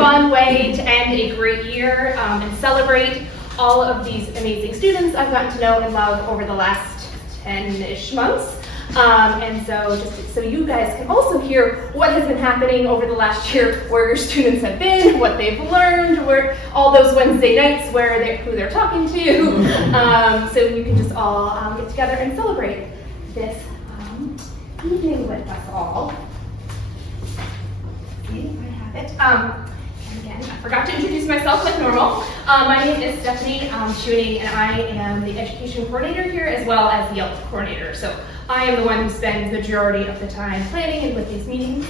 fun way to end a great year and celebrate all of these amazing students I've gotten to know and love over the last 10-ish months. And so just so you guys can also hear what has been happening over the last year, where your students have been, what they've learned, where all those Wednesday nights who they're talking to. So you can just all get together and celebrate this evening with us all. See if I have it. And again, I forgot to introduce myself like normal. My name is Stephanie Tuning, and I am the education coordinator here as well as the YELP coordinator. So I am the one who spends the majority of the time planning and with these meetings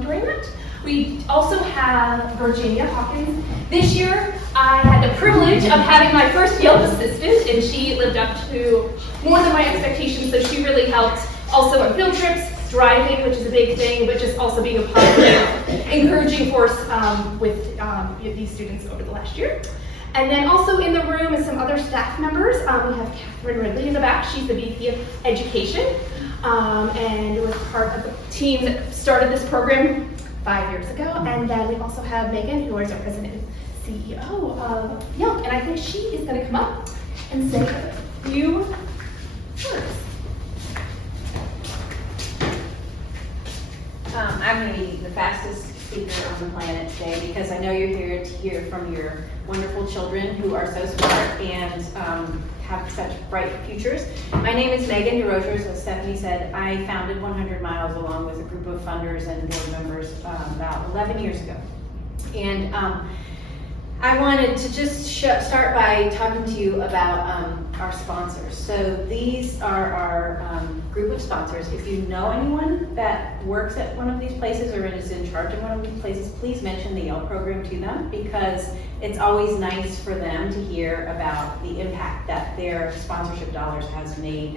during that. We also have Virginia Hawkins. This year, I had the privilege of having my first YELP assistant, and she lived up to more than my expectations, so she really helped also on field trips, driving, which is a big thing, but just also being a positive, encouraging force with these students over the last year. And then also in the room is some other staff members. We have Catherine Ridley in the back. She's the VP of Education, and was part of the team that started this program 5 years ago. And then we also have Megan, who is our president and CEO of YELP. And I think she is going to come up and say a few words. I'm going to be the fastest speaker on the planet today because I know you're here to hear from your wonderful children who are so smart and have such bright futures. My name is Megan DeRogers. As Stephanie said, I founded 100 Miles along with a group of funders and board members about 11 years ago. And I wanted to just start by talking to you about our sponsors. So these are our group of sponsors. If you know anyone that works at one of these places or is in charge of one of these places, please mention the YELP program to them, because it's always nice for them to hear about the impact that their sponsorship dollars have made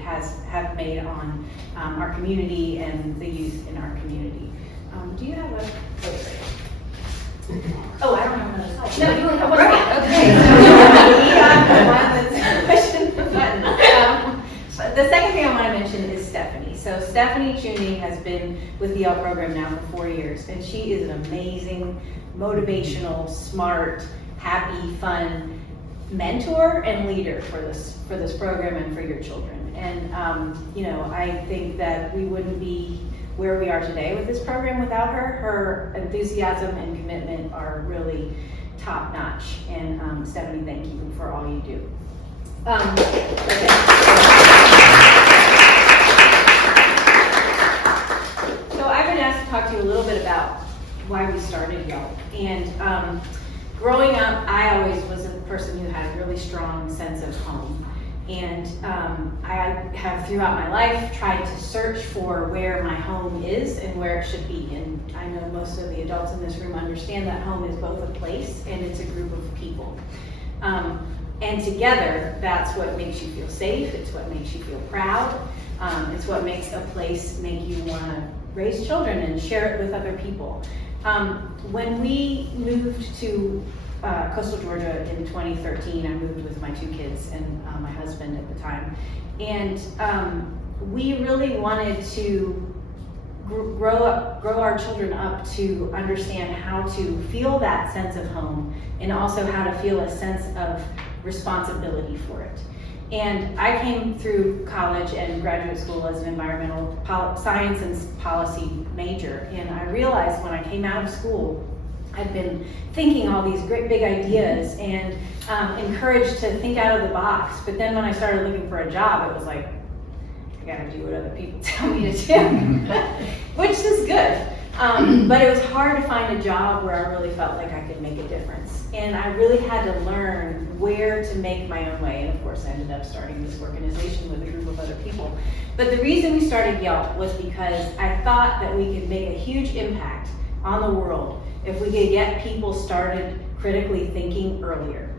on our community and the youth in our community. Do you have a Oh, I don't have another slide. No, you only have one. Right, okay. The second thing I want to mention is Stephanie. So Stephanie Tuning has been with the YELP program now for 4 years, and she is an amazing, motivational, smart, happy, fun mentor and leader for this program and for your children. And I think that we wouldn't be where we are today with this program without her. Her enthusiasm and commitment are really top notch. And Stephanie, thank you for all you do. Okay. So I've been asked to talk to you a little bit about why we started YELP. And growing up, I always was a person who had a really strong sense of home. And I have throughout my life tried to search for where my home is and where it should be. And I know most of the adults in this room understand that home is both a place and it's a group of people. And together, that's what makes you feel safe, it's what makes you feel proud, it's what makes a place make you want to raise children and share it with other people. When we moved to coastal Georgia in 2013, I moved with my 2 kids and my husband at the time. And we really wanted to grow our children up to understand how to feel that sense of home and also how to feel a sense of responsibility for it. And I came through college and graduate school as an environmental science and policy major. And I realized when I came out of school, I'd been thinking all these great big ideas and encouraged to think out of the box. But then when I started looking for a job, it was like, I gotta do what other people tell me to do, which is good. But it was hard to find a job where I really felt like I could make a difference. And I really had to learn where to make my own way. And of course, I ended up starting this organization with a group of other people. But the reason we started YELP was because I thought that we could make a huge impact on the world if we could get people started critically thinking earlier.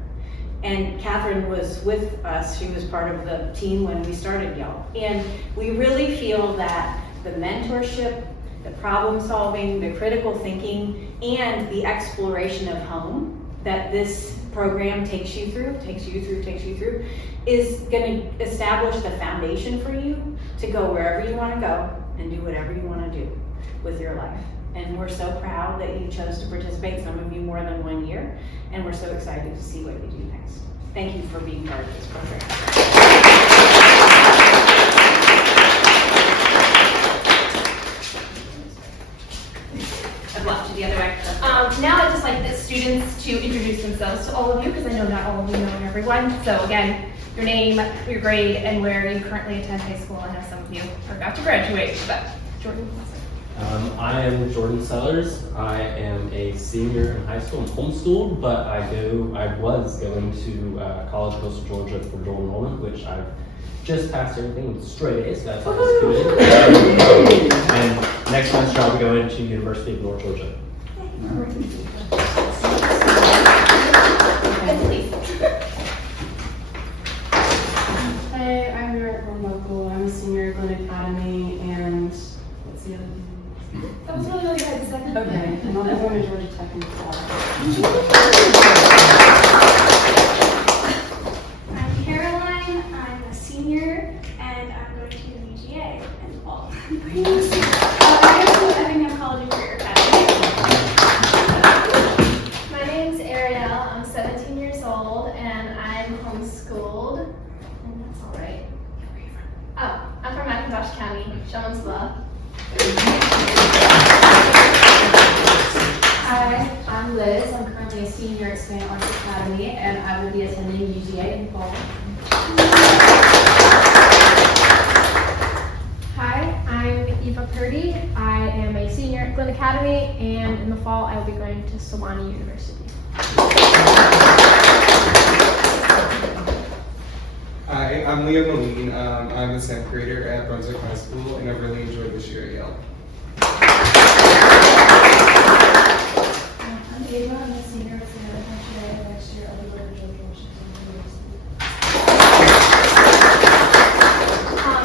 And Catherine was with us. She was part of the team when we started YELP. And we really feel that the mentorship, the problem solving, the critical thinking, and the exploration of home that this program takes you through, is going to establish the foundation for you to go wherever you want to go and do whatever you want to do with your life. And we're so proud that you chose to participate, some of you more than 1 year, and we're so excited to see what you do next. Thank you for being part of this program. I've left you the other way. Now I'd just like the students to introduce themselves to all of you, because I know not all of you know everyone. So again, your name, your grade, and where you currently attend high school. I know some of you are about to graduate, but Jordan. I am Jordan Sellers. I am a senior in high school. I'm homeschooled, but I was going to College Coastal Georgia for dual enrollment, which I've just passed everything with straight A's. That's good. And next semester I'll be going to University of North Georgia. Hi, I'm Merritt from local. I'm a senior at Glen Academy, and what's the other thing? That was really good. Second. Okay, and I'm going to Georgia Tech in the fall. I'm Caroline, I'm a senior, and I'm going to UGA in the fall. I go to Effingham College and Career Academy. My name's Ariel, I'm 17 years old, and I'm homeschooled. And that's all right. Oh, I'm from McIntosh County, Shellman's Bluff. Hi, I'm Liz. I'm currently a senior at Spanish Arts Academy, and I will be attending UGA in fall. Hi, I'm Eva Purdy. I am a senior at Glen Academy, and in the fall I will be going to Sewanee University. Hi, I'm Leo Moline. I'm a 10th grader at Brunswick High School, and I've really enjoyed this year at YELP. I'm Ava. I'm a senior at Spanish Arts Academy, and next year I'll be going to George Washington University.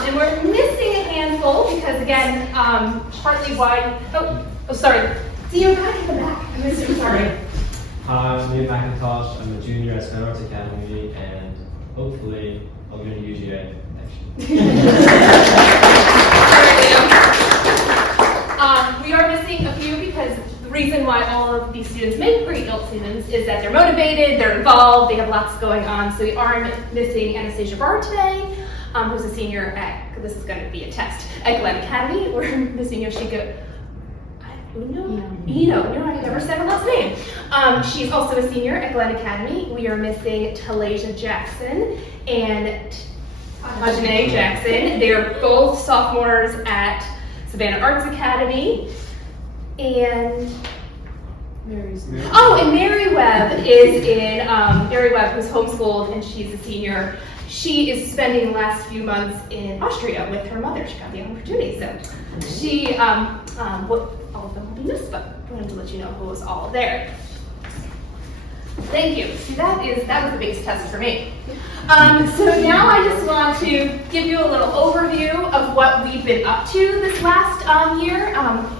And we're missing a handful because, again, partly why. Oh, sorry. Theo, can I get the back? I missed it. I'm sorry. Hi, I'm Liam McIntosh. I'm a junior at Spanish Arts Academy, and hopefully I'll be going to UGA next year. We are missing a few because the reason why all of these students make great YELP students is that they're motivated, they're involved, they have lots going on. So we are missing Anastasia Barr today, who's a senior at, this is going to be a test, at Glen Academy. We're missing Yoshiko. No, I've never said her last name. She's also a senior at Glen Academy. We are missing Talasia Jackson and Ajane Jackson. They're both sophomores at Savannah Arts Academy. And Mary Webb is in, Mary Webb, who's homeschooled, and she's a senior. She is spending the last few months in Austria with her mother. She got the opportunity, so she, all of them will be missed, but I wanted to let you know who was all there. Thank you. See, that was the biggest test for me. So now I just want to give you a little overview of what we've been up to this last year,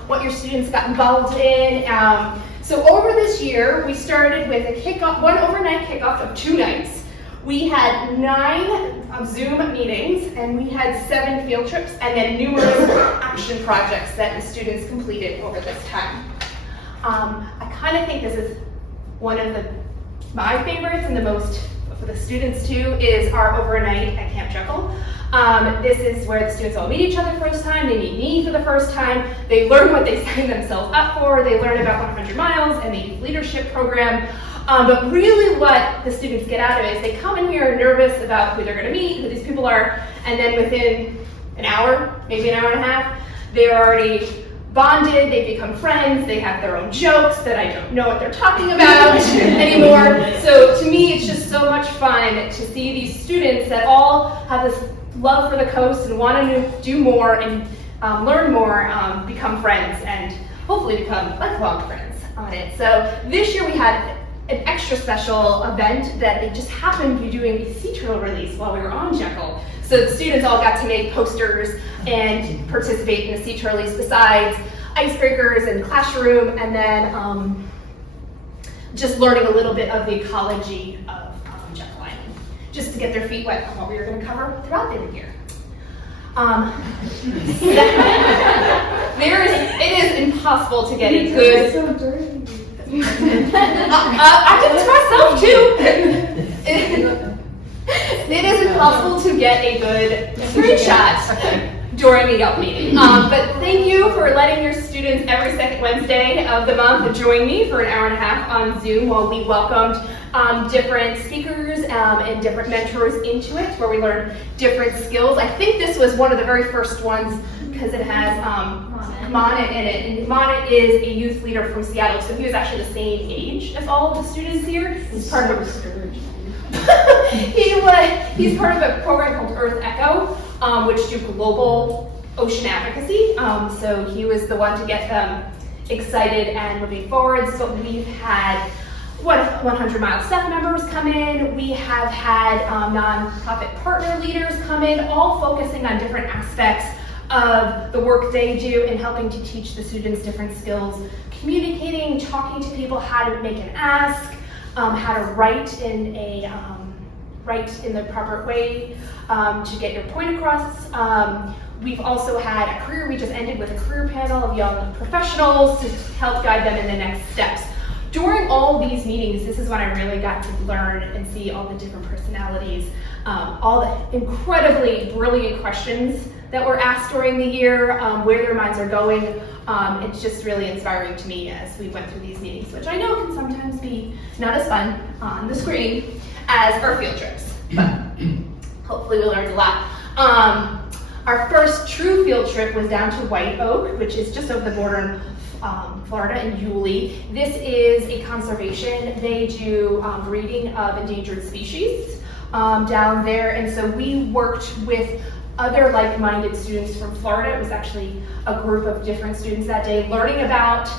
what your students got involved in. So over this year, we started with a kickoff, one overnight kickoff of 2 nights. We had 9 Zoom meetings, and we had 7 field trips, and then numerous action projects that the students completed over this time. I kind of think this is one of my favorites, and the most for the students too, is our overnight at Camp Jekyll. This is where the students all meet each other for the first time, they meet me for the first time, they learn what they signed themselves up for, they learn about 100 miles and the youth leadership program. But really what the students get out of it is they come in here nervous about who they're going to meet, who these people are, and then within an hour, maybe an hour and a half, they're already bonded, they become friends, they have their own jokes that I don't know what they're talking about anymore. So to me, it's just so much fun to see these students that all have this love for the coast and want to do more and learn more, become friends, and hopefully become lifelong friends on it. So this year we had an extra special event that they just happened to be doing the sea turtle release while we were on Jekyll. So the students all got to make posters and participate in the sea turtle release besides icebreakers and classroom, and then just learning a little bit of the ecology of Jekyll Island, just to get their feet wet on what we were going to cover throughout the year. It is impossible to get a good. So dirty. I did this myself too. It is impossible to get a good screenshot during a YELP meeting. But thank you for letting your students every second Wednesday of the month join me for an hour and a half on Zoom while we welcomed different speakers and different mentors into it, where we learned different skills. I think this was one of the very first ones because it has Monit in it. And Monit is a youth leader from Seattle, so he was actually the same age as all of the students here. He's part of he's part of a program called Earth Echo, which do global ocean advocacy. So he was the one to get them excited and moving forwards. But we've had 100 Mile staff members come in. We have had nonprofit partner leaders come in, all focusing on different aspects of the work they do and helping to teach the students different skills, communicating, talking to people, how to make an ask, how to write in the proper way to get your point across. We've also had a career, we just ended with a career panel of young professionals to help guide them in the next steps. During all these meetings, this is when I really got to learn and see all the different personalities, all the incredibly brilliant questions that were asked during the year, where their minds are going. It's just really inspiring to me as we went through these meetings, which I know can sometimes be not as fun on the screen as our field trips, but hopefully we learned a lot. Our first true field trip was down to White Oak, which is just over the border in Florida in Yulee. This is a conservation. They do breeding of endangered species down there, and so we worked with other like-minded students from Florida. It was actually a group of different students that day learning about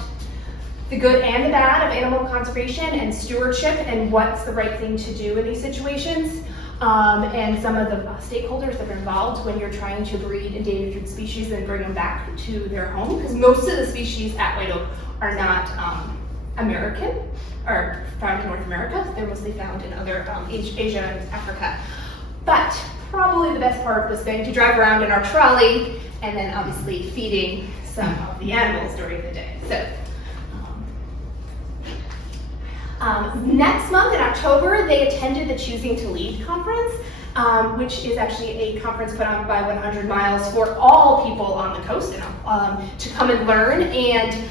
the good and the bad of animal conservation and stewardship and what's the right thing to do in these situations. And some of the stakeholders that are involved when you're trying to breed endangered species and bring them back to their home, because most of the species at White Oak are not American or found in North America. They're mostly found in other Asia and Africa. But probably the best part was getting to drive around in our trolley and then obviously feeding some of the animals during the day. So. Next month in October, they attended the Choosing to Lead conference, which is actually a conference put on by 100 Miles for all people on the coast to come and learn. And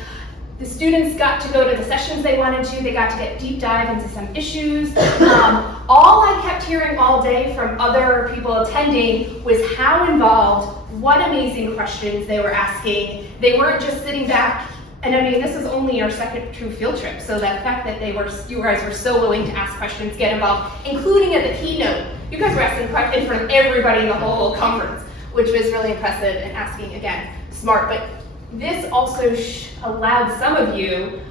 the students got to go to the sessions they wanted to. They got to get deep dive into some issues. All I kept hearing all day from other people attending was how involved, what amazing questions they were asking. They weren't just sitting back. And I mean, this is only our second true field trip, so that fact that you guys were so willing to ask questions, get involved, including at the keynote. You guys were asking questions in front of everybody in the whole conference, which was really impressive, and asking, again, smart. But this also allowed some of you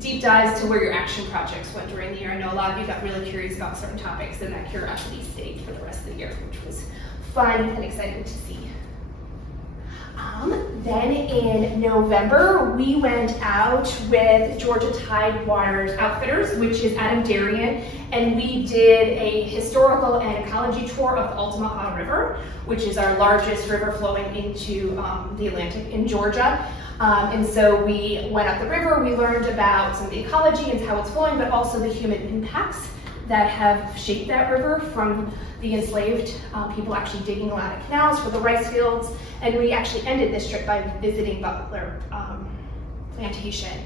deep dives to where your action projects went during the year. I know a lot of you got really curious about certain topics, and that curiosity stayed for the rest of the year, which was fun and exciting to see. Then in November, we went out with Georgia Tidewaters Outfitters, which is Adam Darien, and we did a historical and ecology tour of the Altamaha River, which is our largest river flowing into the Atlantic in Georgia. And so we went up the river, we learned about some of the ecology and how it's flowing, but also the human impacts that have shaped that river, from the enslaved people actually digging a lot of canals for the rice fields. And we actually ended this trip by visiting Butler Plantation,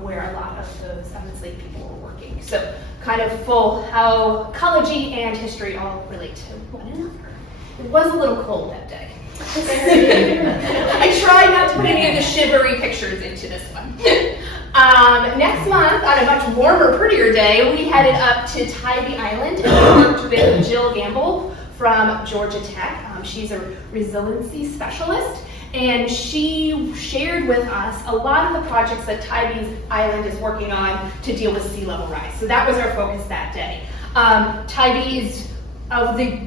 where a lot of those enslaved people were working. So kind of full how ecology and history all relate to one another. It was a little cold that day. I tried not to put any of the shivery pictures into this one. Next month, on a much warmer, prettier day, we headed up to Tybee Island and we worked with Jill Gamble from Georgia Tech. She's a resiliency specialist, and she shared with us a lot of the projects that Tybee Island is working on to deal with sea level rise. So that was our focus that day. Tybee is of the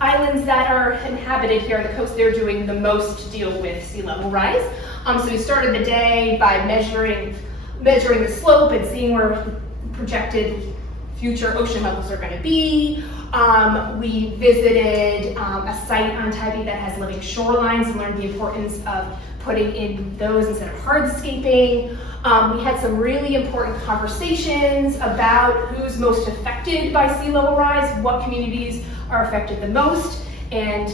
islands that are inhabited here on the coast, they're doing the most to deal with sea level rise. So we started the day by measuring the slope and seeing where projected future ocean levels are going to be. We visited a site on Tybee that has living shorelines and learned the importance of putting in those instead of hardscaping. We had some really important conversations about who's most affected by sea level rise, what communities are affected the most, and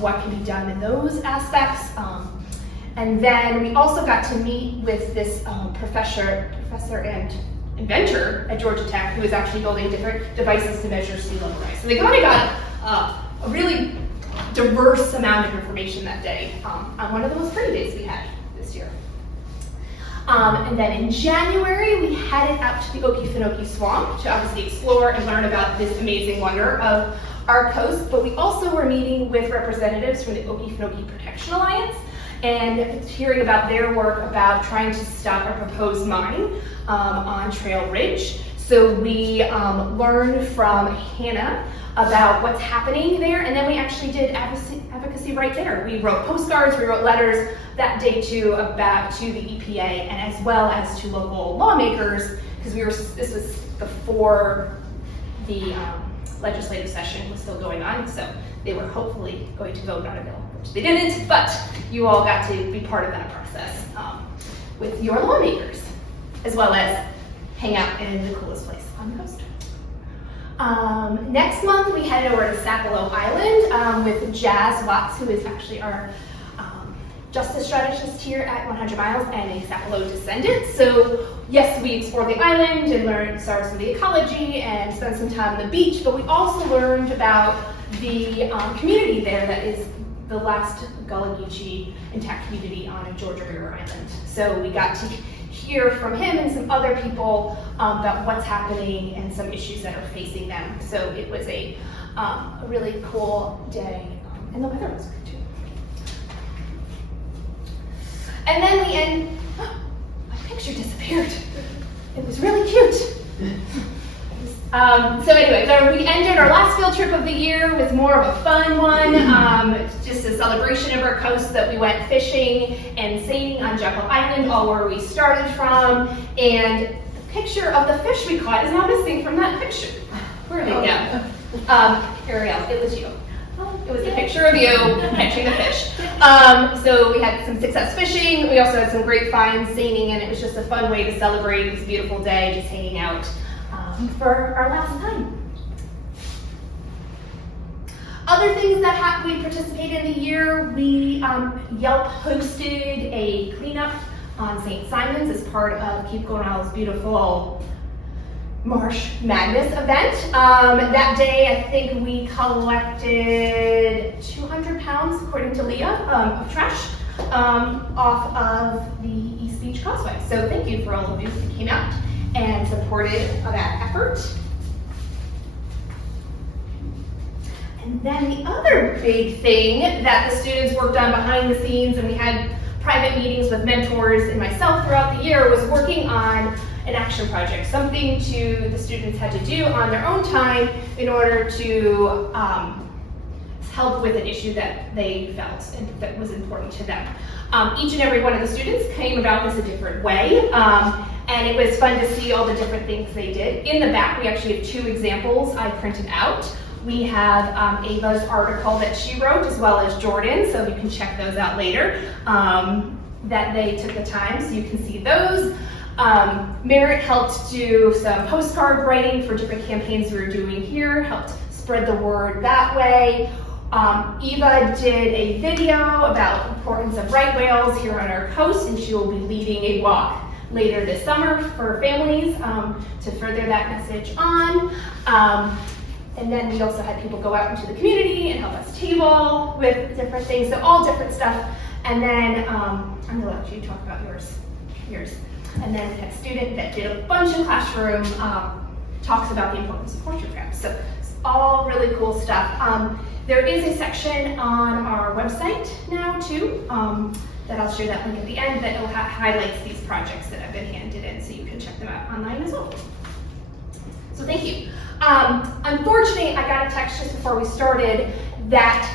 what can be done in those aspects. And then we also got to meet with this professor and inventor at Georgia Tech who is actually building different devices to measure sea level rise. So they kind of got a really diverse amount of information that day on one of the most pretty days we had this year. And then in January, we headed out to the Okefenokee Swamp to obviously explore and learn about this amazing wonder of our coast, but we also were meeting with representatives from the Okefenokee Protection Alliance and hearing about their work about trying to stop a proposed mine on Trail Ridge. So we learned from Hannah about what's happening there, and then we actually did advocacy right there. We wrote postcards, we wrote letters that day too to the EPA and as well as to local lawmakers, because this was before the legislative session was still going on, so they were hopefully going to vote on a bill, which they didn't, but you all got to be part of that process with your lawmakers, as well as hang out in the coolest place on the coast. Next month, we headed over to Sapelo Island with Jazz Watts, who is actually our justice strategist here at 100 Miles and a Sapelo descendant. So yes, we explored the island and started some of the ecology and spent some time on the beach, but we also learned about the community there that is the last Gullah Geechee intact community on a Georgia River island. So we got to hear from him and some other people about what's happening and some issues that are facing them. So it was a really cool day, and the weather was good too. And then my picture disappeared. It was really cute. So anyway, we ended our last field trip of the year with more of a fun one, just a celebration of our coast that we went fishing and sailing on Jekyll Island, all where we started from. And the picture of the fish we caught is now missing from that picture. Where did it go? Ariel, it was you. It was a picture of you catching the fish. So we had some success fishing. We also had some great finds sailing, and it was just a fun way to celebrate this beautiful day, just hanging out for our last time. Other things that we participated in the year, we YELP hosted a cleanup on St. Simon's as part of Keep Going Wild's beautiful Marsh Madness event. That day, I think we collected 200 pounds, according to Leah, of trash off of the East Beach Causeway. So thank you for all of you who came out and supported that effort. And then the other big thing that the students worked on behind the scenes, and we had private meetings with mentors and myself throughout the year, was working on an action project, something the students had to do on their own time in order to help with an issue that they felt and that was important to them. Each and every one of the students came about this a different way, and it was fun to see all the different things they did. In the back, we actually have 2 examples I printed out. We have Ava's article that she wrote, as well as Jordan, so you can check those out later, that they took the time, so you can see those. Merritt helped do some postcard writing for different campaigns we were doing here, helped spread the word that way. Eva did a video about the importance of right whales here on our coast, and she will be leading a walk later this summer for families to further that message on. And then we also had people go out into the community and help us table with different things, so all different stuff. And then I'm gonna let you talk about yours. And then we had a student that did a bunch of classroom talks about the importance of poetry crafts. So it's all really cool stuff. There is a section on our website now too, that I'll share that link at the end, that highlights these projects that have been handed in, so you can check them out online as well. So thank you. Unfortunately, I got a text just before we started that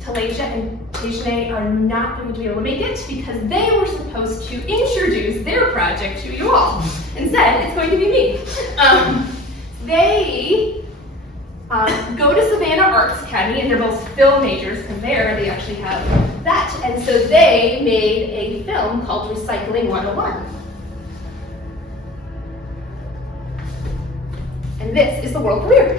Talasia and Tejane are not going to be able to make it because they were supposed to introduce their project to you all. Instead, it's going to be me. they go to Savannah Arts Academy, and they're both film majors, because there they actually have that. And so they made a film called Recycling 101. And this is the world premiere.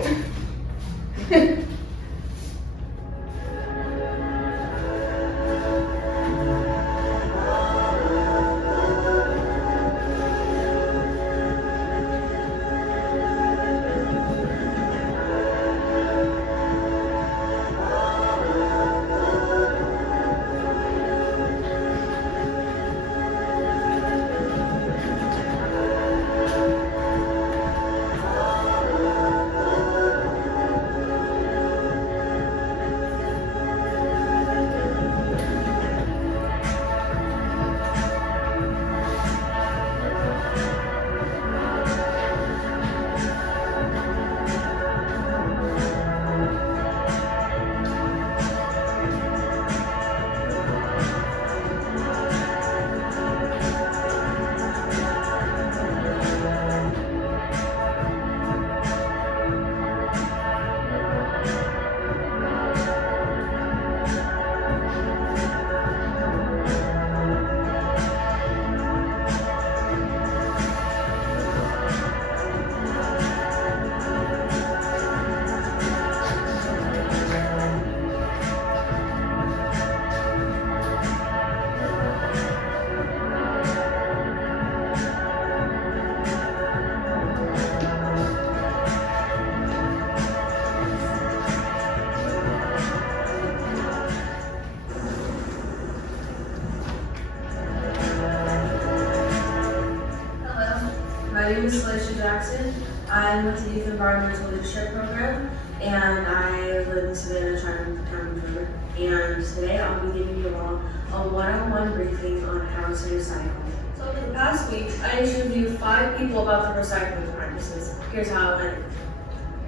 My name is Felicia Jackson. I'm with the Youth Environmental Leadership Program, and I live in Savannah, County, Florida. And today I'll be giving you all a one-on-one briefing on how to recycle. So for the past week, I interviewed 5 people about the recycling practices. Here's how it went.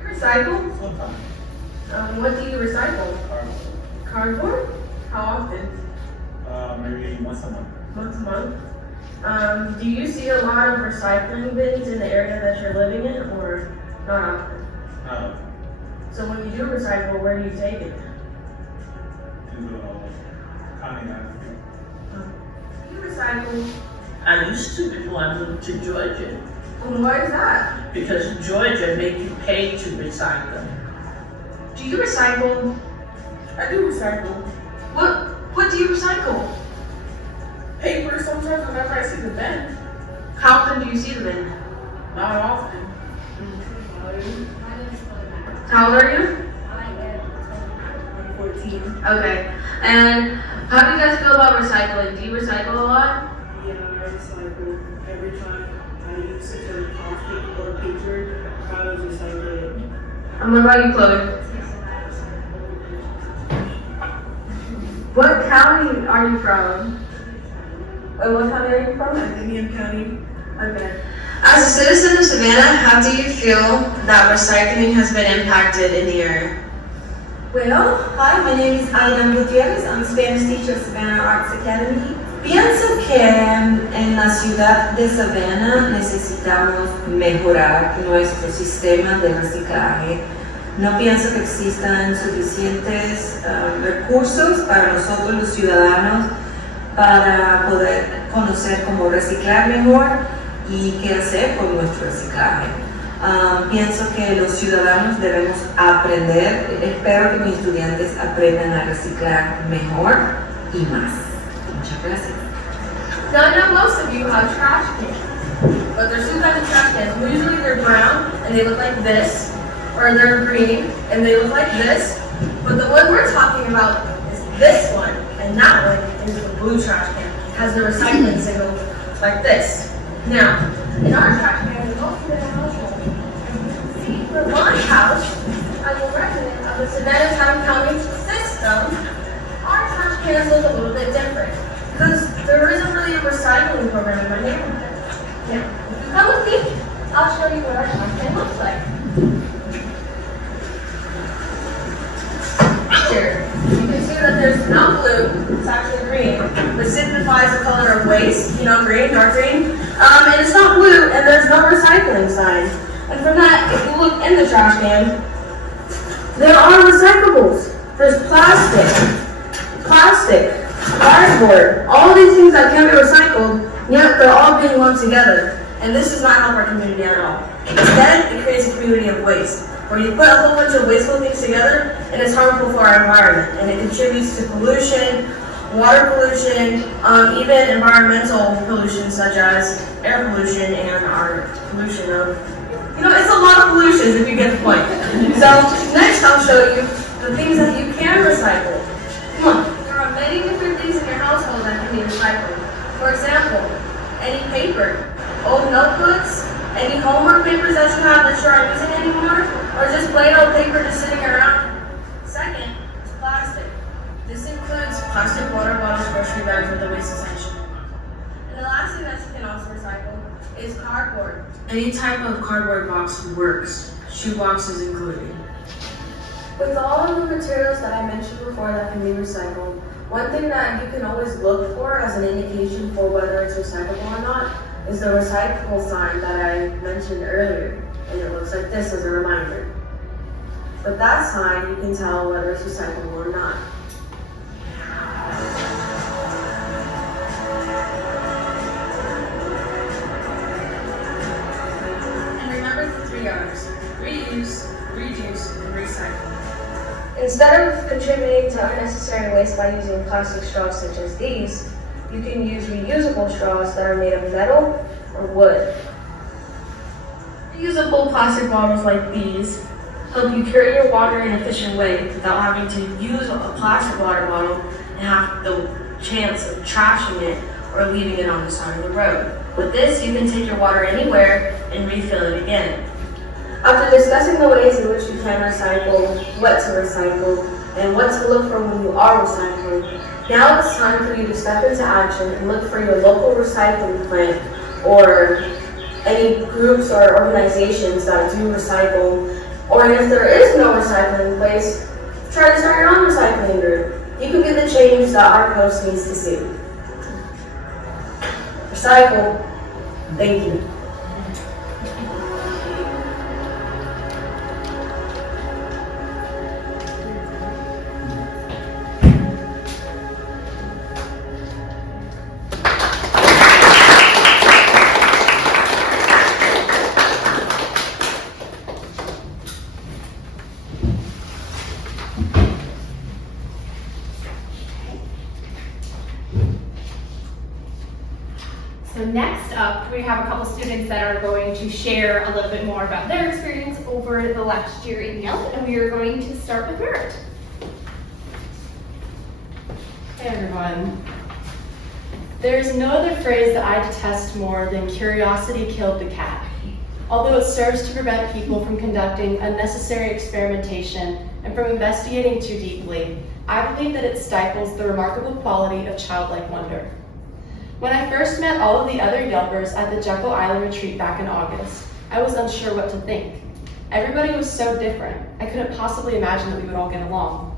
You recycle? What do you recycle? Cardboard? How often? Maybe once a month. Once a month. Do you see a lot of recycling bins in the area that you're living in, or not often? So when you do recycle, where do you take it? To the county landfill. You recycle. I used to before I moved to Georgia, And why is that? because Georgia make you pay to recycle. Do you recycle? I do recycle. What do you recycle? Paper sometimes whenever I see the bin. How often do you see the bin? Not often. How old are you? I'm 14. Okay. And how do you guys feel about recycling? Do you recycle a lot? Yeah, I recycle. Every time I use a plastic or paper, I recycle it. And what about you, Chloe? What county are you from? What county are you from? Indian County. Okay. As a citizen of Savannah, how do you feel that recycling has been impacted in the area? Well, hi, my name is Aidan Gutierrez. I'm a Spanish teacher at Savannah Arts Academy. Pienso que en la ciudad de Savannah necesitamos mejorar nuestro sistema de reciclaje. No pienso que existan suficientes recursos para nosotros los ciudadanos para poder conocer cómo reciclar mejor y qué hacer con nuestro reciclaje. Pienso que los ciudadanos debemos aprender, espero que mis estudiantes aprendan a reciclar mejor y más. Muchas gracias. So I know most of you have trash cans, but there's 2 kinds of trash cans. Usually they're brown and they look like this, or they're green and they look like this. But the one we're talking about is this one, and that one is the blue trash can. It has the recycling symbol like this. Now, in our trash can, we also live in a household. See, for my house, as a resident of the Savannah County system, our trash cans look a little bit different. Because there isn't really a recycling program in my neighborhood. Now, if you come with me, I'll show you what our trash can looks like. Here, you can see that there's not blue, it's actually green, which signifies the color of waste, green, dark green. And it's not blue, and there's no recycling sign. And from that, if you look in the trash can, there are recyclables. There's plastic, cardboard, all these things that can be recycled, yet they're all being lumped together. And this does not help our community at all. Instead, it creates a community of waste, where you put a whole bunch of wasteful things together, and it's harmful for our environment. And it contributes to pollution, water pollution, even environmental pollution such as air pollution and our pollution of, it's a lot of pollutions if you get the point. So next I'll show you the things that you can recycle. Come on. There are many different things in your household that can be recycled. For example, any paper, old notebooks, any homework papers that you have that you aren't using anymore, or just plain old paper just sitting around. Second is plastic. This includes plastic water bottles, grocery bags, with the waste essential. And the last thing that you can also recycle is cardboard. Any type of cardboard box works, shoe boxes included. With all of the materials that I mentioned before that can be recycled, one thing that you can always look for as an indication for whether it's recyclable or not is the recyclable sign that I mentioned earlier. And it looks like this as a reminder. With that sign, you can tell whether it's recyclable or not. And remember the 3 R's: reuse, reduce, and recycle. Instead of contributing to unnecessary waste by using plastic straws such as these, you can use reusable straws that are made of metal or wood. Reusable plastic bottles like these help you carry your water in an efficient way without having to use a plastic water bottle and have the chance of trashing it or leaving it on the side of the road. With this, you can take your water anywhere and refill it again. After discussing the ways in which you can recycle, what to recycle, and what to look for when you are recycling, now it's time for you to step into action and look for your local recycling plant or any groups or organizations that do recycle. Or if there is no recycling place, try to start your own recycling group. You can be the change that our coast needs to see. Recycle. Thank you. So next up, we have a couple students that are going to share a little bit more about their experience over the last year in YELP, and we are going to start with Merritt. Hey everyone. There's no other phrase that I detest more than "curiosity killed the cat." Although it serves to prevent people from conducting unnecessary experimentation and from investigating too deeply, I believe that it stifles the remarkable quality of childlike wonder. When I first met all of the other YELPers at the Jekyll Island retreat back in August, I was unsure what to think. Everybody was so different. I couldn't possibly imagine that we would all get along.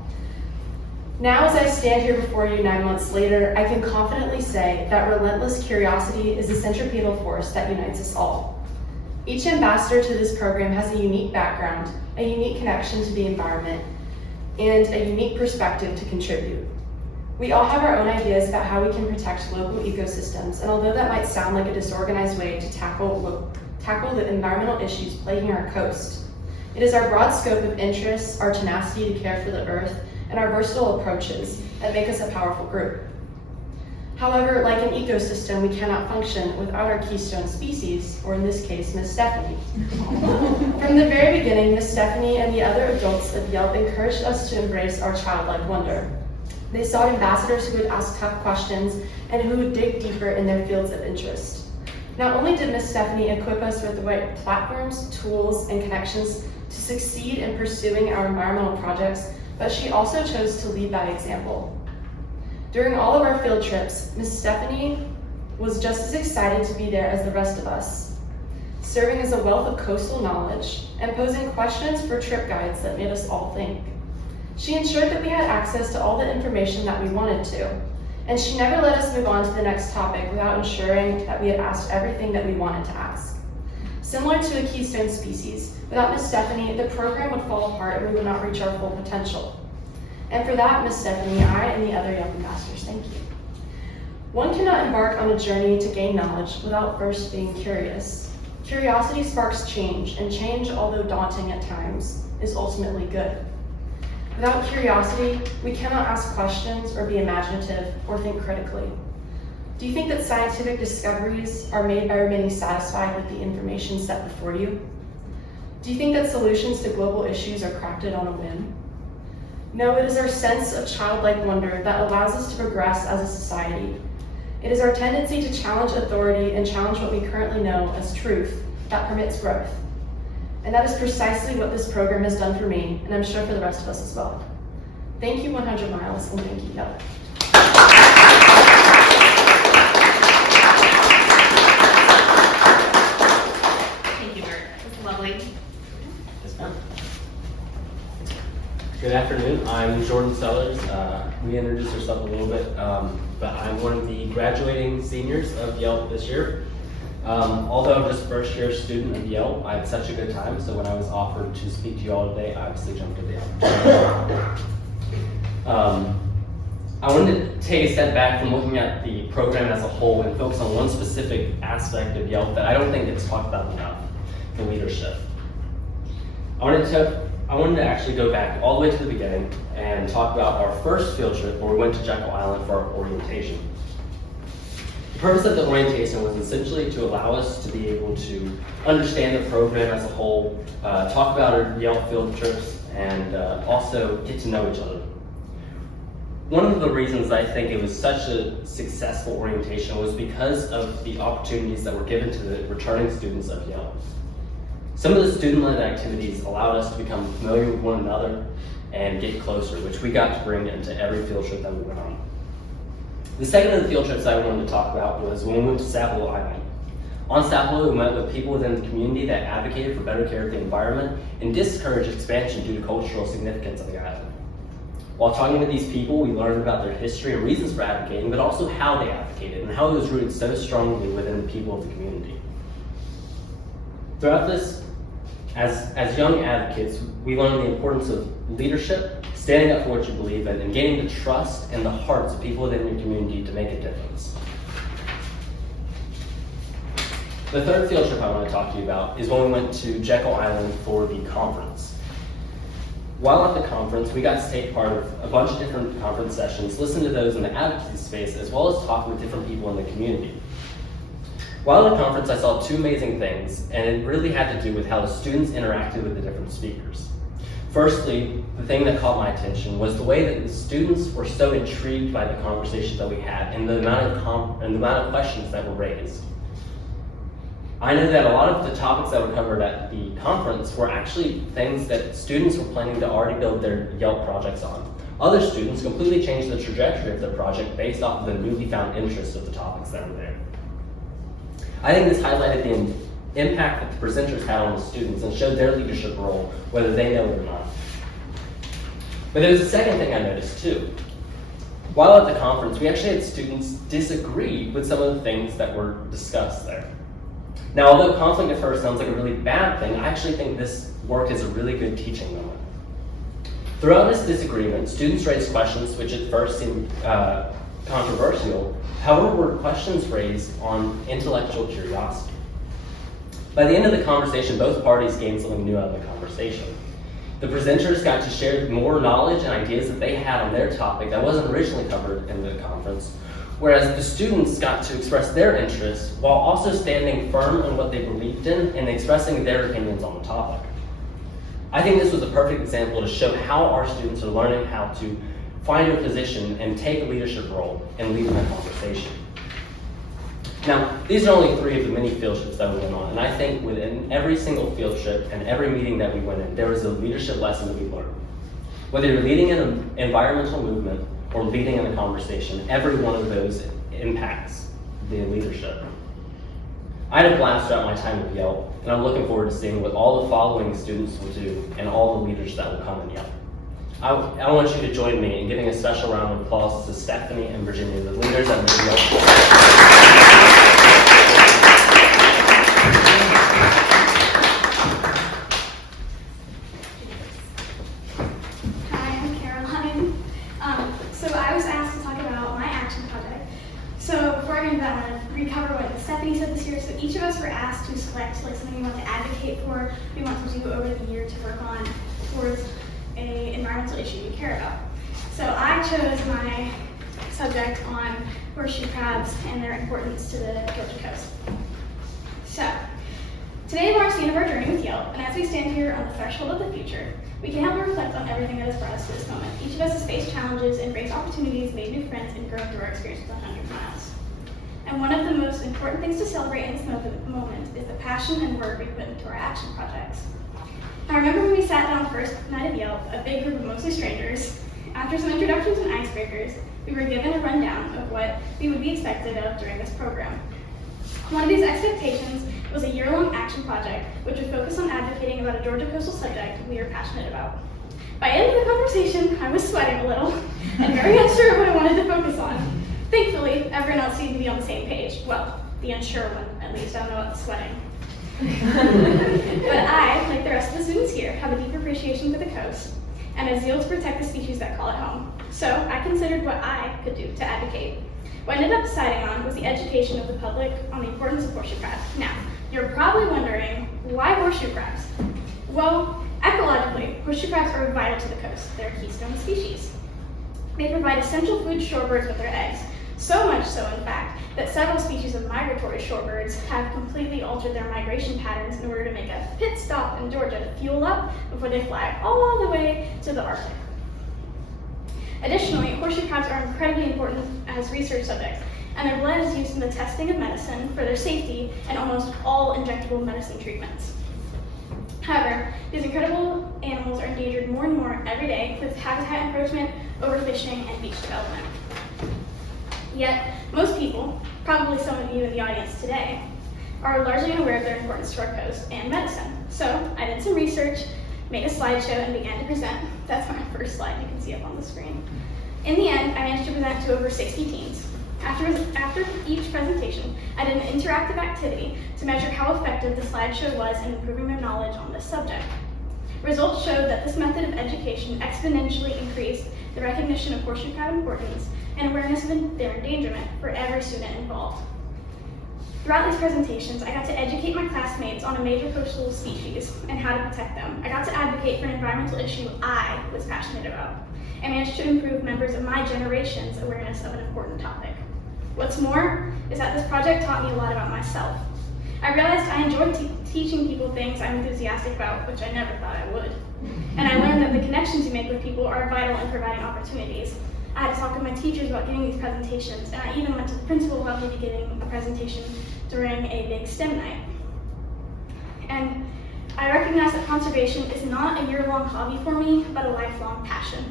Now, as I stand here before you 9 months later, I can confidently say that relentless curiosity is the centripetal force that unites us all. Each ambassador to this program has a unique background, a unique connection to the environment, and a unique perspective to contribute. We all have our own ideas about how we can protect local ecosystems, and although that might sound like a disorganized way to tackle the environmental issues plaguing our coast, it is our broad scope of interests, our tenacity to care for the earth, and our versatile approaches that make us a powerful group. However, like an ecosystem, we cannot function without our keystone species, or in this case, Miss Stephanie. From the very beginning, Miss Stephanie and the other adults of YELP encouraged us to embrace our childlike wonder. They sought ambassadors who would ask tough questions and who would dig deeper in their fields of interest. Not only did Miss Stephanie equip us with the right platforms, tools, and connections to succeed in pursuing our environmental projects, but she also chose to lead by example. During all of our field trips, Miss Stephanie was just as excited to be there as the rest of us, serving as a wealth of coastal knowledge and posing questions for trip guides that made us all think. She ensured that we had access to all the information that we wanted to, and she never let us move on to the next topic without ensuring that we had asked everything that we wanted to ask. Similar to a keystone species, without Miss Stephanie, the program would fall apart and we would not reach our full potential. And for that, Miss Stephanie, I and the other YELP ambassadors, thank you. One cannot embark on a journey to gain knowledge without first being curious. Curiosity sparks change, and change, although daunting at times, is ultimately good. Without curiosity, we cannot ask questions or be imaginative or think critically. Do you think that scientific discoveries are made by remaining satisfied with the information set before you? Do you think that solutions to global issues are crafted on a whim? No, it is our sense of childlike wonder that allows us to progress as a society. It is our tendency to challenge authority and challenge what we currently know as truth that permits growth. And that is precisely what this program has done for me, and I'm sure for the rest of us as well. Thank you 100 miles, and thank you, YELP. Thank you, Bert. That's lovely. Yes, ma'am. Good afternoon. I'm Jordan Sellers. We introduced ourselves a little bit, but I'm one of the graduating seniors of YELP this year. Although I'm just a first year student of YELP, I had such a good time, so when I was offered to speak to you all today, I obviously jumped at the opportunity. I wanted to take a step back from looking at the program as a whole and focus on one specific aspect of YELP that I don't think gets talked about enough, the leadership. I wanted to actually go back all the way to the beginning and talk about our first field trip where we went to Jekyll Island for our orientation. The purpose of the orientation was essentially to allow us to be able to understand the program as a whole, talk about our YELP field trips, and also get to know each other. One of the reasons I think it was such a successful orientation was because of the opportunities that were given to the returning students of YELP. Some of the student-led activities allowed us to become familiar with one another and get closer, which we got to bring into every field trip that we went on. The second of the field trips I wanted to talk about was when we went to Sapelo Island. On Sapelo, we met with people within the community that advocated for better care of the environment and discouraged expansion due to cultural significance of the island. While talking with these people, we learned about their history and reasons for advocating, but also how they advocated and how it was rooted so strongly within the people of the community. Throughout this, as young advocates, we learned the importance of leadership, standing up for what you believe in, and gaining the trust and the hearts of people within your community to make a difference. The third field trip I want to talk to you about is when we went to Jekyll Island for the conference. While at the conference, we got to take part of a bunch of different conference sessions, listen to those in the advocacy space, as well as talk with different people in the community. While at the conference, I saw two amazing things, and it really had to do with how the students interacted with the different speakers. Firstly, the thing that caught my attention was the way that the students were so intrigued by the conversations that we had and the amount of questions that were raised. I know that a lot of the topics that were covered at the conference were actually things that students were planning to already build their YELP projects on. Other students completely changed the trajectory of their project based off of the newly found interest of the topics that were there. I think this highlighted the impact that the presenters had on the students and showed their leadership role, whether they know it or not. But there was a second thing I noticed too. While at the conference, we actually had students disagree with some of the things that were discussed there. Now, although conflict at first sounds like a really bad thing, I actually think this worked as a really good teaching moment. Throughout this disagreement, students raised questions which at first seemed controversial, however were questions raised on intellectual curiosity. By the end of the conversation, both parties gained something new out of the conversation. The presenters got to share more knowledge and ideas that they had on their topic that wasn't originally covered in the conference, whereas the students got to express their interests while also standing firm on what they believed in and expressing their opinions on the topic. I think this was a perfect example to show how our students are learning how to find a position and take a leadership role and lead in a conversation. Now, these are only 3 of the many field trips that we went on, and I think within every single field trip and every meeting that we went in, there was a leadership lesson that we learned. Whether you're leading in an environmental movement or leading in a conversation, every one of those impacts the leadership. I had a blast throughout my time at YELP, and I'm looking forward to seeing what all the following students will do and all the leaders that will come in YELP. I want you to join me in giving a special round of applause to Stephanie and Virginia, the leaders at YELP. learned that I want to recover what Stephanie said this year. So each of us were asked to select like something we want to advocate for, we want to do over the year to work on towards an environmental issue we care about. So I chose my subject on horseshoe crabs and their importance to the Georgia coast. So today marks the end of our journey with YELP, and as we stand here on the threshold of the future, we can help reflect on everything that has brought us to this moment. Each of us has faced challenges, embraced opportunities, made new friends, and grown through our experience with 100 miles. And one of the most important things to celebrate in this moment is the passion and work we put into our action projects. I remember when we sat down first night of YELP, a big group of mostly strangers. After some introductions and icebreakers, we were given a rundown of what we would be expected of during this program. One of these expectations was a year-long action project which would focus on advocating about a Georgia coastal subject we are passionate about. By the end of the conversation, I was sweating a little and very unsure what I wanted to focus on. Thankfully, everyone else seemed to be on the same page. Well, the unsure one, at least. I don't know about the sweating. But I, like the rest of the students here, have a deep appreciation for the coast and a zeal to protect the species that call it home. So I considered what I could do to advocate. What I ended up deciding on was the education of the public on the importance of horseshoe crabs. Now, you're probably wondering, why horseshoe crabs? Well, ecologically, horseshoe crabs are vital to the coast. They're a keystone species. They provide essential food to shorebirds with their eggs. So much so, in fact, that several species of migratory shorebirds have completely altered their migration patterns in order to make a pit stop in Georgia to fuel up before they fly all the way to the Arctic. Additionally, horseshoe crabs are incredibly important as research subjects, and their blood is used in the testing of medicine for their safety and almost all injectable medicine treatments. However, these incredible animals are endangered more and more every day with habitat encroachment, overfishing, and beach development. Yet, most people, probably some of you in the audience today, are largely unaware of their importance to our coast and medicine. So, I did some research, made a slideshow, and began to present. That's my first slide you can see up on the screen. In the end, I managed to present to over 60 teens. After each presentation, I did an interactive activity to measure how effective the slideshow was in improving their knowledge on this subject. Results showed that this method of education exponentially increased the recognition of horseshoe crab importance and awareness of their endangerment for every student involved. Throughout these presentations, I got to educate my classmates on a major coastal species and how to protect them. I got to advocate for an environmental issue I was passionate about, and managed to improve members of my generation's awareness of an important topic. What's more is that this project taught me a lot about myself. I realized I enjoyed teaching people things I'm enthusiastic about, which I never thought I would. And I learned that the connections you make with people are vital in providing opportunities. I had to talk with my teachers about giving these presentations, and I even went to the principal who helped me be giving a presentation during a big STEM night. And I recognize that conservation is not a year-long hobby for me, but a lifelong passion.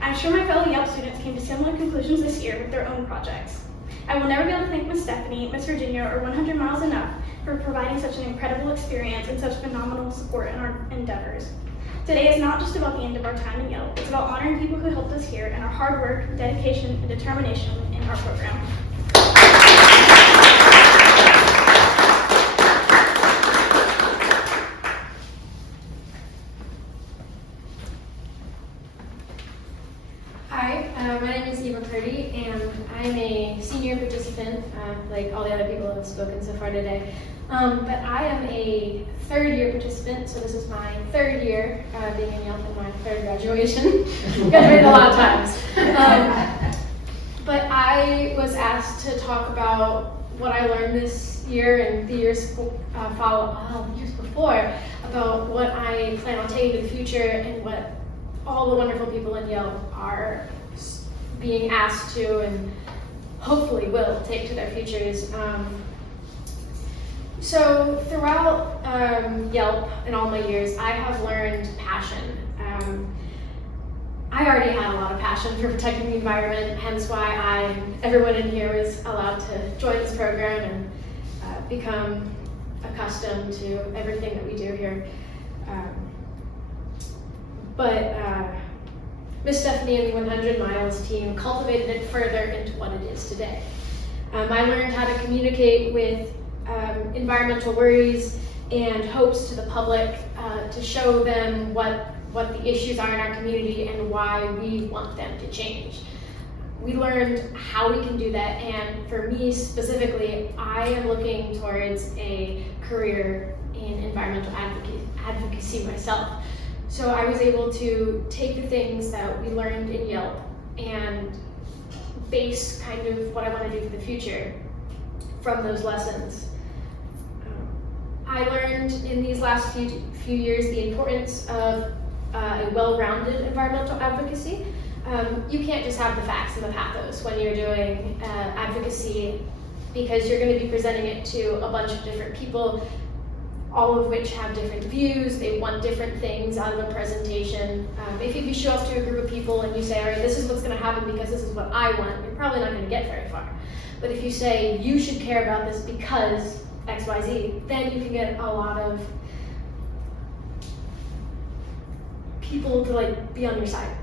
I'm sure my fellow YELP students came to similar conclusions this year with their own projects. I will never be able to thank Miss Stephanie, Miss Virginia, or 100 Miles enough for providing such an incredible experience and such phenomenal support in our endeavors. Today is not just about the end of our time in YELP, it's about honoring people who helped us here and our hard work, dedication, and determination in our program. Hi, my name is Eva Purdy, and I'm a senior participant, like all the other people that have spoken so far today. But I am a third-year participant, so this is my third year being in YELP and my third graduation. Graduated a lot of times. But I was asked to talk about what I learned this year and the years before about what I plan on taking to the future and what all the wonderful people in YELP are being asked to and hopefully will take to their futures. So throughout YELP and all my years, I have learned passion. I already had a lot of passion for protecting the environment, hence why everyone in here was allowed to join this program and become accustomed to everything that we do here. But Miss Stephanie and the 100 Miles team cultivated it further into what it is today. I learned how to communicate with environmental worries and hopes to the public to show them what the issues are in our community and why we want them to change. we learned how we can do that, and for me specifically, I am looking towards a career in environmental advocacy myself. So I was able to take the things that we learned in YELP and base kind of what I want to do for the future from those lessons. I learned in these last few years the importance of a well-rounded environmental advocacy. You can't just have the facts and the pathos when you're doing advocacy, because you're going to be presenting it to a bunch of different people, all of which have different views. They want different things out of a presentation. If you show up to a group of people and you say, all right, this is what's going to happen because this is what I want, you're probably not going to get very far. But if you say, you should care about this because X, Y, Z, then you can get a lot of people to like be on your side.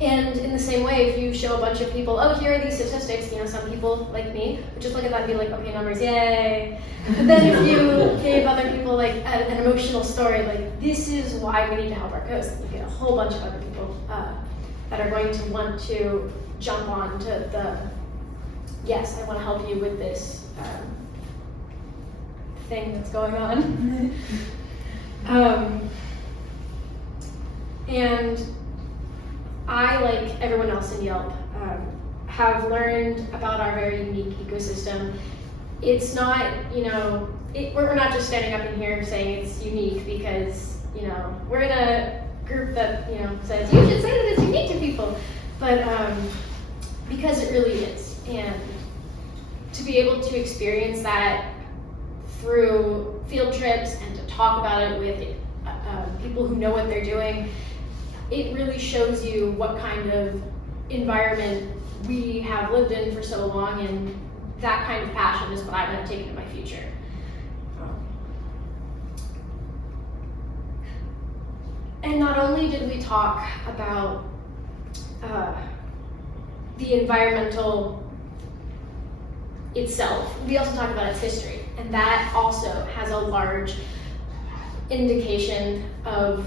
And in the same way, if you show a bunch of people, oh, here are these statistics, you know, some people like me would just look at that and be like, okay, numbers, yay. But then if you gave other people like an emotional story, like this is why we need to help our coast, you get a whole bunch of other people that are going to want to jump on to the, yes, I want to help you with this thing that's going on. And I, like everyone else in YELP, have learned about our very unique ecosystem. It's not, you know, we're not just standing up in here saying it's unique because, you know, we're in a group that, you know, says you should say that it's unique to people, but because it really is. And to be able to experience that through field trips and to talk about it with people who know what they're doing, it really shows you what kind of environment we have lived in for so long, and that kind of passion is what I want to take into my future. And not only did we talk about the environmental itself, we also talked about its history, and that also has a large indication of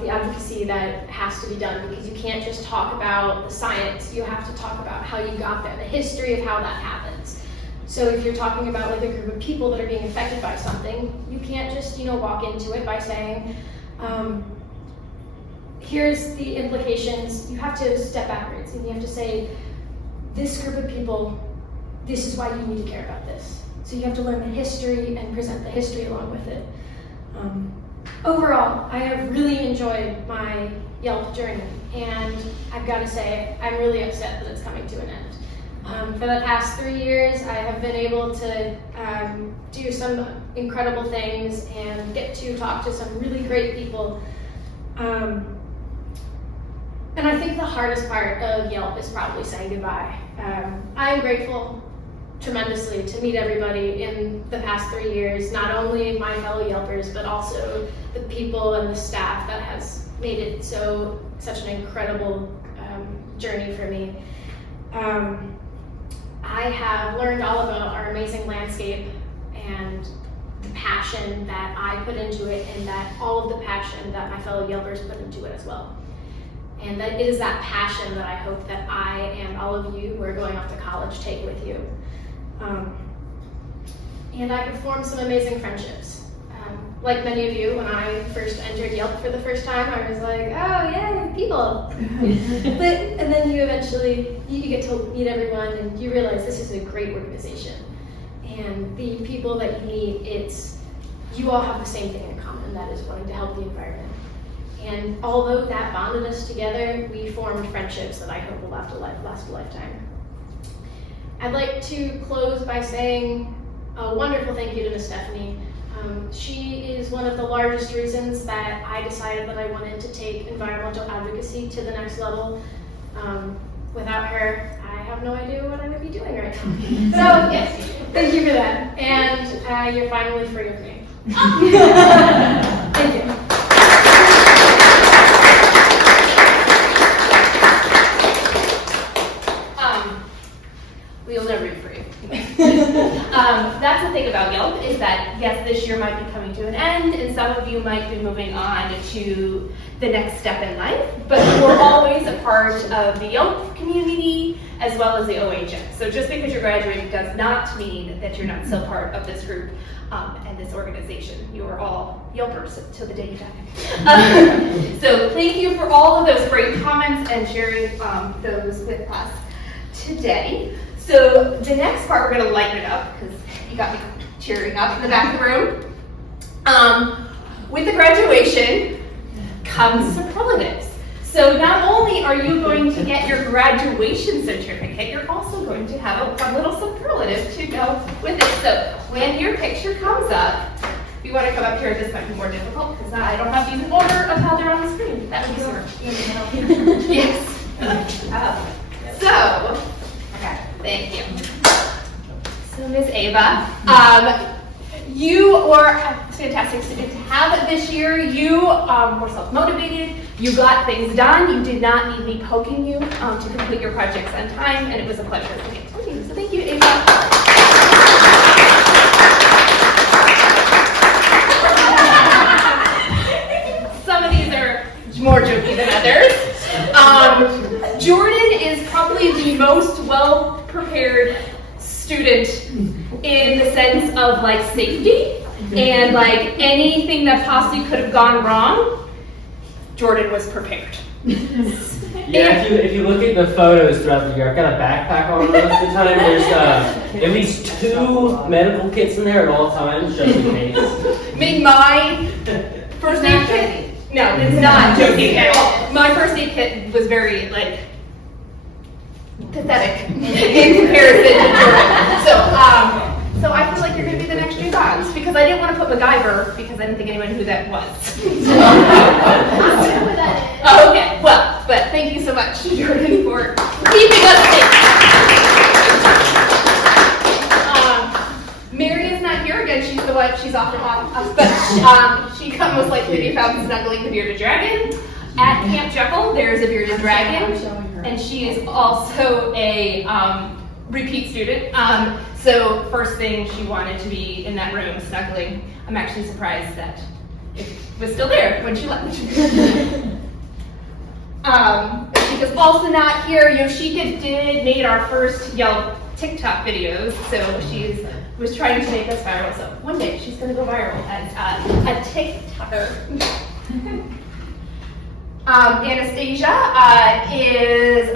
the advocacy that has to be done, because you can't just talk about the science, you have to talk about how you got there, the history of how that happens. So if you're talking about like a group of people that are being affected by something, you can't just, you know, walk into it by saying, here's the implications. You have to step backwards and you have to say, this group of people, this is why you need to care about this. So you have to learn the history and present the history along with it. Overall, I have really enjoyed my YELP journey, and I've got to say, I'm really upset that it's coming to an end. For the past 3 years, I have been able to do some incredible things and get to talk to some really great people. And I think the hardest part of YELP is probably saying goodbye. I'm grateful tremendously to meet everybody in the past 3 years, not only my fellow YELPers, but also the people and the staff that has made it such an incredible journey for me. I have learned all about our amazing landscape and the passion that I put into it, and that all of the passion that my fellow YELPers put into it as well. And that it is that passion that I hope that I and all of you who are going off to college take with you. And I have formed some amazing friendships. Like many of you, when I first entered YELP for the first time, I was like, oh yeah, people. And then you eventually, you get to meet everyone and you realize this is a great organization. And the people that you meet, you all have the same thing in common, that is wanting to help the environment. And although that bonded us together, we formed friendships that I hope will last a lifetime. I'd like to close by saying a wonderful thank you to Miss Stephanie. She is one of the largest reasons that I decided that I wanted to take environmental advocacy to the next level. Without her, I have no idea what I would be doing right now. So yes, thank you for that. And you're finally free of me. Thank you. We'll never be free. That's the thing about YELP is that, yes, this year might be coming to an end, and some of you might be moving on to the next step in life, but we're always a part of the YELP community as well as the OHS. So just because you're graduating does not mean that you're not still part of this group and this organization. You are all YELPers till the day you die. So thank you for all of those great comments and sharing those with us today. So the next part, we're going to lighten it up because you got me cheering up in the back of the room. With the graduation comes superlatives. So not only are you going to get your graduation certificate, you're also going to have a little superlative to go with it. So when your picture comes up, if you want to come up here, this might be more difficult because I don't have these in order of how they're on the screen. That would be smart. Yes. So, okay, thank you. So Ms. Ava, you were a fantastic student to have this year. You were self-motivated, you got things done, you did not need me poking you to complete your projects on time, and it was a pleasure to get to you. So thank you, Ava. Some of these are more jokey than others. Jordan is probably the most well-prepared student in the sense of like safety and like anything that possibly could have gone wrong, Jordan was prepared. Yeah, if you look at the photos throughout the year, I've got a backpack on most of the time. There's at least 2 medical kits in there at all times, just in case. I mean, my first aid kit, no, it's not joking at all. My first aid kit was very like pathetic in comparison to Jordan. So I feel like you're going to be the next Jane Bonds because I didn't want to put MacGyver because I didn't think anyone knew who that was. Oh, okay, well, but thank you so much, Jordan, for keeping us safe. Mary is not here again. She's the one. She's often on us, but she most likely to be found snuggling the bearded dragon. At Camp Jekyll, there's a bearded dragon, and she is also a repeat student. So first thing, she wanted to be in that room snuggling. I'm actually surprised that it was still there when she left. Yoshika's also not here. Yoshika made our first YELP TikTok videos, so she was trying to make us viral. So one day she's going to go viral as a TikToker. Anastasia is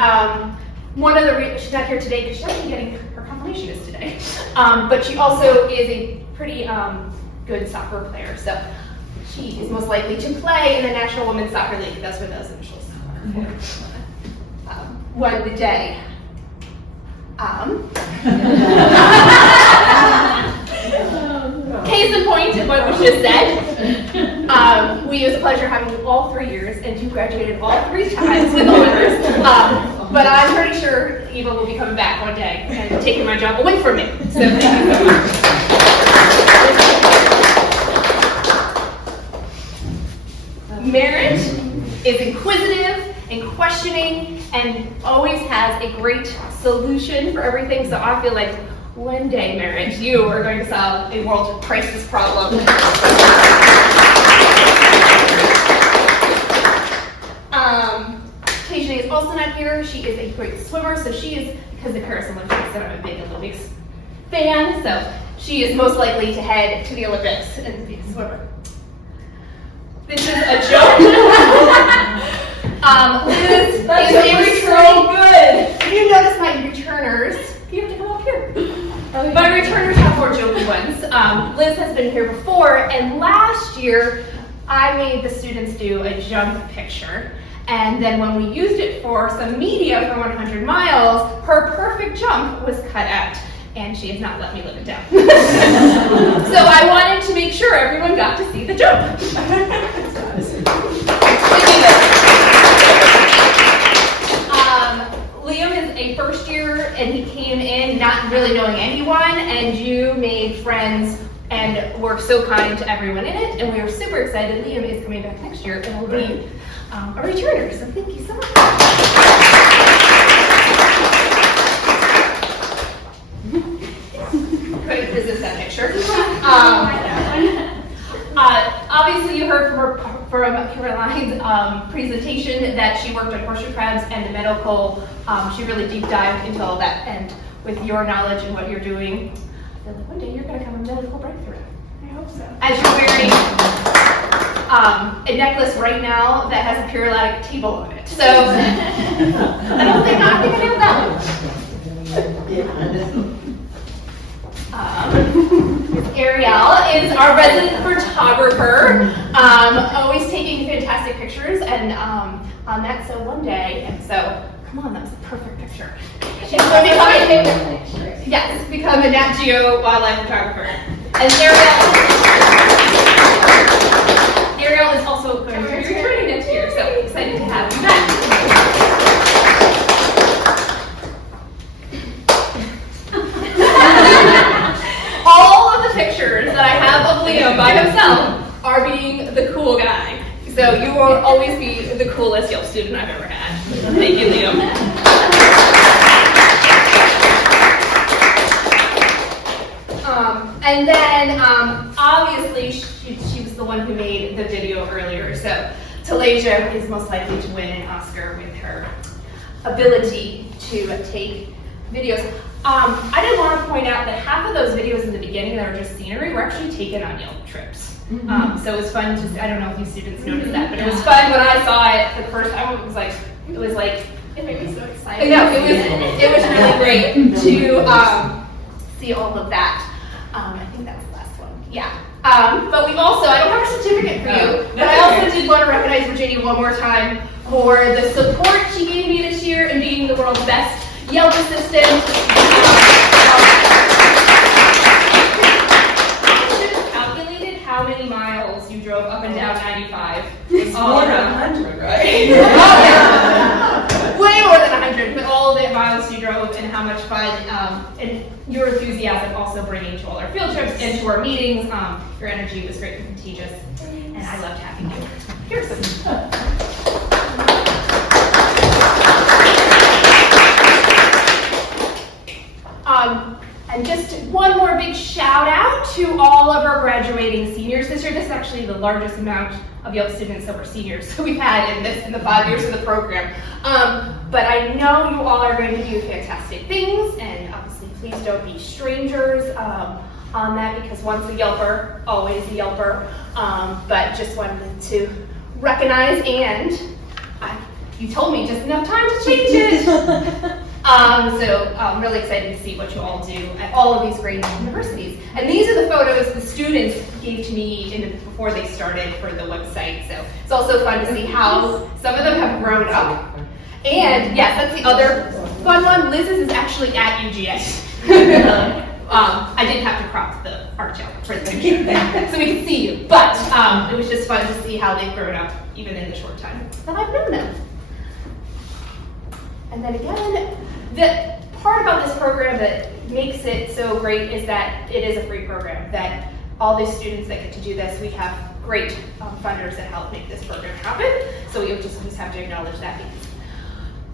one of the she's not here today because she's actually getting her confirmation today. But she also is a pretty good soccer player, so she is most likely to play in the National Women's Soccer League. That's what those initials are. Won the day. Case in point of what we just said. It was a pleasure having you all 3 years, and you graduated all 3 times with honors. But I'm pretty sure Eva will be coming back one day and taking my job away from me. So thank you so much. Merritt is inquisitive and questioning and always has a great solution for everything. So I feel like one day, Merritt, you are going to solve a world crisis problem. Tajane is also not here. She is a great swimmer, so she is, because the Paris Olympics, and I'm a big Olympics fan, so she is most likely to head to the Olympics and be a swimmer. This is a joke. Liz is a returning. Good. If you notice my returners, you have to come up here. My returners have more jokey ones. Liz has been here before, and last year I made the students do a jump picture. And then when we used it for some media for 100 miles, her perfect jump was cut out. And she has not let me live it down. So I wanted to make sure everyone got to see the jump. Liam is a first year, and he came in not really knowing anyone, and you made friends and were so kind to everyone in it, and we are super excited. Liam is coming back next year and will be a returner, so thank you so much. from Caroline's presentation that she worked on horseshoe crabs and the medical, she really deep dived into all that. And with your knowledge and what you're doing, I feel like one day you're going to have a medical breakthrough. I hope so. As you're wearing a necklace right now that has a periodic table on it. So I think I have that one. Ariel is our resident photographer, always taking fantastic pictures, and on that, so one day, and so, come on, that was a perfect picture. She's going to become a Nat Geo wildlife photographer. And Ariel is also going to be returning next year, so excited to have you back. All of the pictures that I have of Liam by himself are being the cool guy. So you will always be the coolest YELP student I've ever had. Thank you, Liam. And then, obviously, she was the one who made the video earlier. So Talasia is most likely to win an Oscar with her ability to take videos. I did want to point out that half of those videos in the beginning that were just scenery were actually taken on YELP trips. So it was fun to, I don't know if you students noticed that, but it was fun when I saw it for the first time. It was like, It made me so excited. no, it was really great to see all of that. I think that was the last one. Yeah. But we also, I don't have a certificate for you, but I also did want to recognize Virginia one more time for the support she gave me this year in being the world's best YELP assistant. I should have calculated how many miles you drove up and down 95. It's more than 100, right? Way more than 100, but all the miles you drove and how much fun and your enthusiasm also bringing to all our field trips and to our meetings. Your energy was great and contagious, and I loved having you. Here's some. And just one more big shout out to all of our graduating seniors this year. This is actually the largest amount of YELP students that were seniors we've had in the 5 years of the program. But I know you all are going to do fantastic things, and obviously please don't be strangers on that, because once a YELPer, always a YELPer. But just wanted to recognize, and you told me just enough time to change it. So I'm really excited to see what you all do at all of these great universities. And these are the photos the students gave to me before they started for the website. So it's also fun to see how some of them have grown up. And yes, that's the other fun one. Liz's is actually at UGA. I didn't have to crop the art out for the picture so we can see you. But it was just fun to see how they've grown up even in the short time that I've known them. And then again, the part about this program that makes it so great is that it is a free program, that all the students that get to do this, we have great funders that help make this program happen. So we just have to acknowledge that, because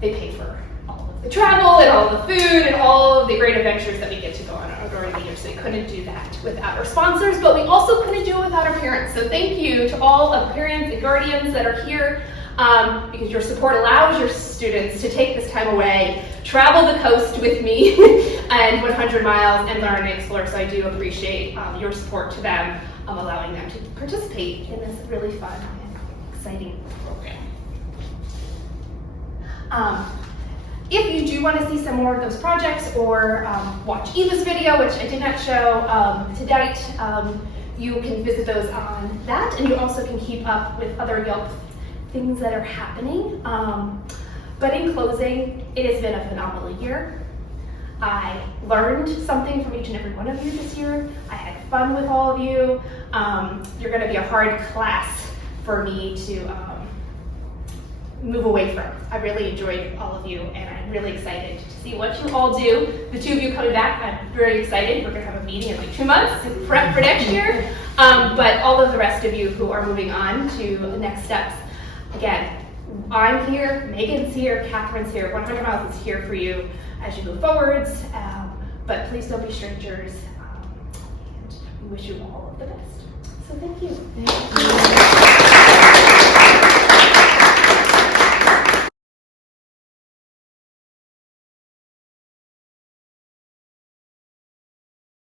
they pay for all of the travel and all of the food and all of the great adventures that we get to go on during the year. So we couldn't do that without our sponsors, but we also couldn't do it without our parents. So thank you to all of the parents and guardians that are here. Because your support allows your students to take this time away, travel the coast with me, and 100 miles and learn and explore. So I do appreciate your support to them, allowing them to participate in this really fun and exciting program. If you do want to see some more of those projects or watch Eva's video, which I did not show tonight, you can visit those on that, and you also can keep up with other YELP things that are happening. But in closing, it has been a phenomenal year. I learned something from each and every one of you this year. I had fun with all of you. You're going to be a hard class for me to move away from. I really enjoyed all of you, and I'm really excited to see what you all do. The two of you coming back, I'm very excited. We're going to have a meeting in like 2 months to prep for next year. But all of the rest of you who are moving on to the next steps, again, I'm here, Megan's here, Catherine's here, 100 Miles is here for you as you move forwards, but please don't be strangers, and we wish you all of the best. So thank you.